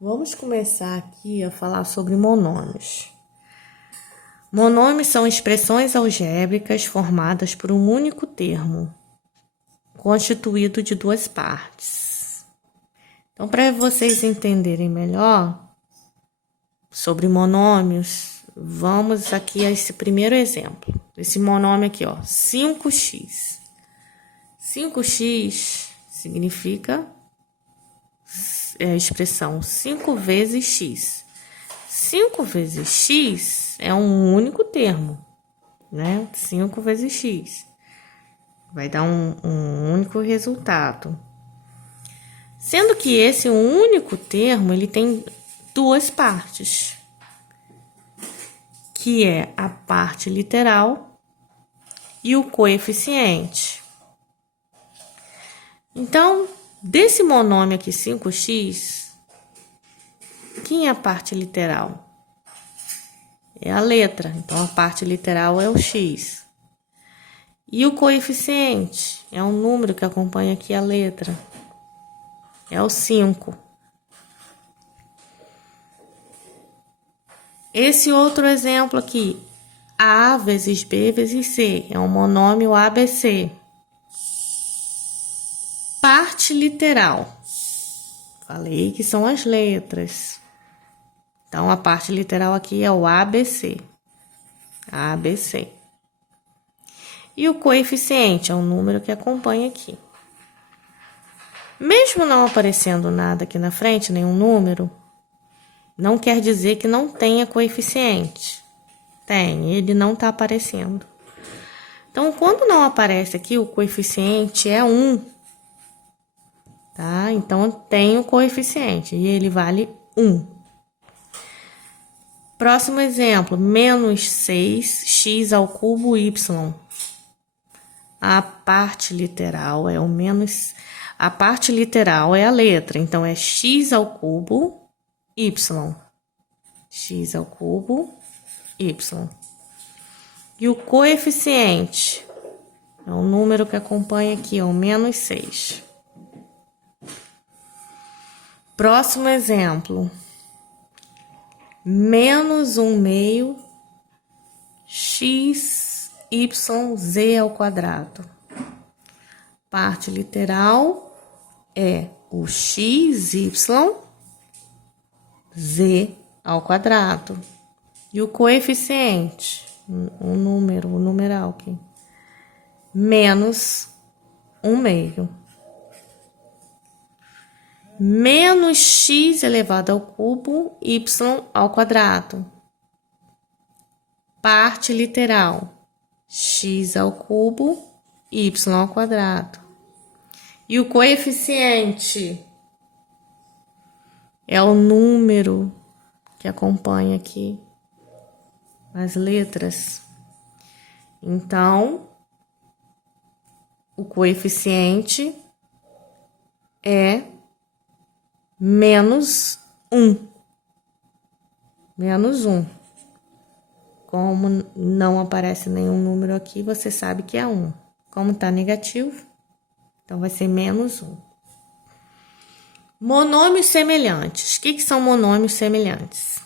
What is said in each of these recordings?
Vamos começar aqui a falar sobre monômios. Monômios são expressões algébricas formadas por um único termo, constituído de duas partes. Então, para vocês entenderem melhor sobre monômios, vamos aqui a esse primeiro exemplo. Esse monômio aqui, 5x. 5x significa a expressão 5 vezes x. 5 vezes x é um único termo, né? 5 vezes x. Vai dar um único resultado. Sendo que esse único termo, ele tem duas partes, que é a parte literal e o coeficiente. Então, desse monômio aqui, 5x, quem é a parte literal? É a letra. Então, a parte literal é o x. E o coeficiente é um número que acompanha aqui a letra. É o 5. Esse outro exemplo aqui, A vezes B vezes C, é um monômio ABC. Parte literal. Falei que são as letras. Então, a parte literal aqui é o ABC. ABC. E o coeficiente é o número que acompanha aqui. Mesmo não aparecendo nada aqui na frente, nenhum número, não quer dizer que não tenha coeficiente. Tem, ele não está aparecendo. Então, quando não aparece aqui, o coeficiente é 1. Tá? Então, tem o coeficiente e ele vale 1. Próximo exemplo, menos 6x ao cubo y. A parte literal é o menos... A parte literal é a letra, então é x ao cubo y. X ao cubo y. E o coeficiente é o número que acompanha aqui, o menos 6. Próximo exemplo. Menos 1/2 x, y, z ao quadrado. Parte literal é o x, y, z ao quadrado. E o coeficiente, o numeral aqui, menos 1/2. Menos x elevado ao cubo, y ao quadrado. Parte literal, x ao cubo, y ao quadrado. E o coeficiente é o número que acompanha aqui as letras. Então, o coeficiente é menos 1. Menos 1. Como não aparece nenhum número aqui, você sabe que é 1. Como está negativo, então vai ser menos 1. Monômios semelhantes. O que são monômios semelhantes?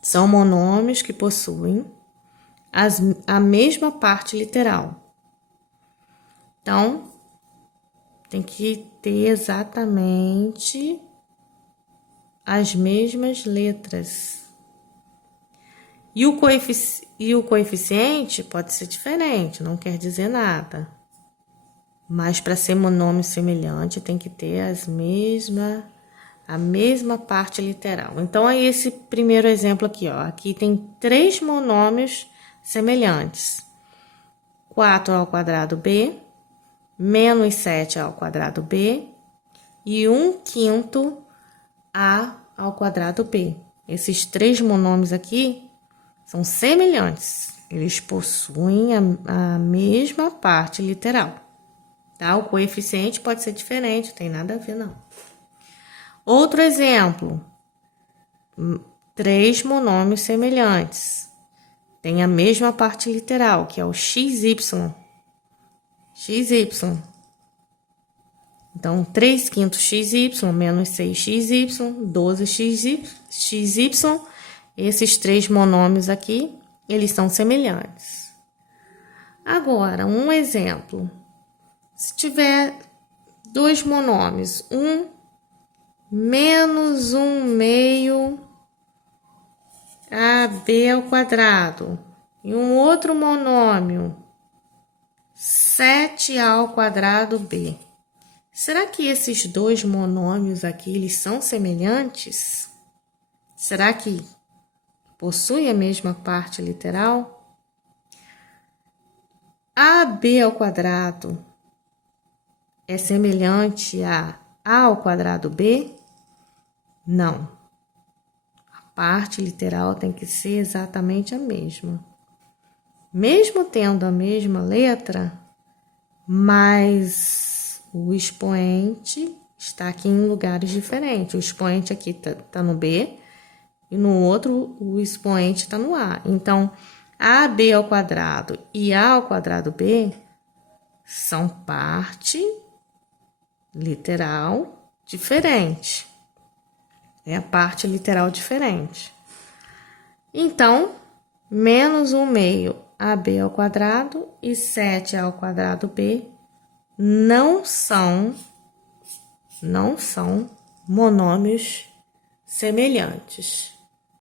São monômios que possuem a mesma parte literal. Então, tem que ter exatamente as mesmas letras. E o coeficiente pode ser diferente, não quer dizer nada. Mas para ser monômio semelhante, tem que ter a mesma parte literal. Então, aí esse primeiro exemplo aqui, aqui tem 3 monômios semelhantes. 4 ao quadrado b, menos 7 ao quadrado b e 1/5 a ao quadrado b. Esses 3 monômios aqui são semelhantes. Eles possuem a mesma parte literal. Tá? O coeficiente pode ser diferente, não tem nada a ver, não. Outro exemplo. 3 monômios semelhantes. Tem a mesma parte literal, que é o xy. xy. Então, 3/5 xy menos 6xy, 12xy, esses três monômios aqui, eles são semelhantes. Agora, um exemplo. Se tiver dois monômios, um menos 1/2 AB ao quadrado, e um outro monômio, 7A ao quadrado B. Será que esses dois monômios aqui, eles são semelhantes? Será que possuem a mesma parte literal? AB ao quadrado é semelhante a A ao quadrado B? Não. A parte literal tem que ser exatamente a mesma. Mesmo tendo a mesma letra, mas o expoente está aqui em lugares diferentes. O expoente aqui tá no B e no outro o expoente está no A. Então, AB ao quadrado e A ao quadrado B são parte literal diferente. É a parte literal diferente. Então, menos 1/2 AB ao quadrado e 7A ao quadrado B não são monômios semelhantes.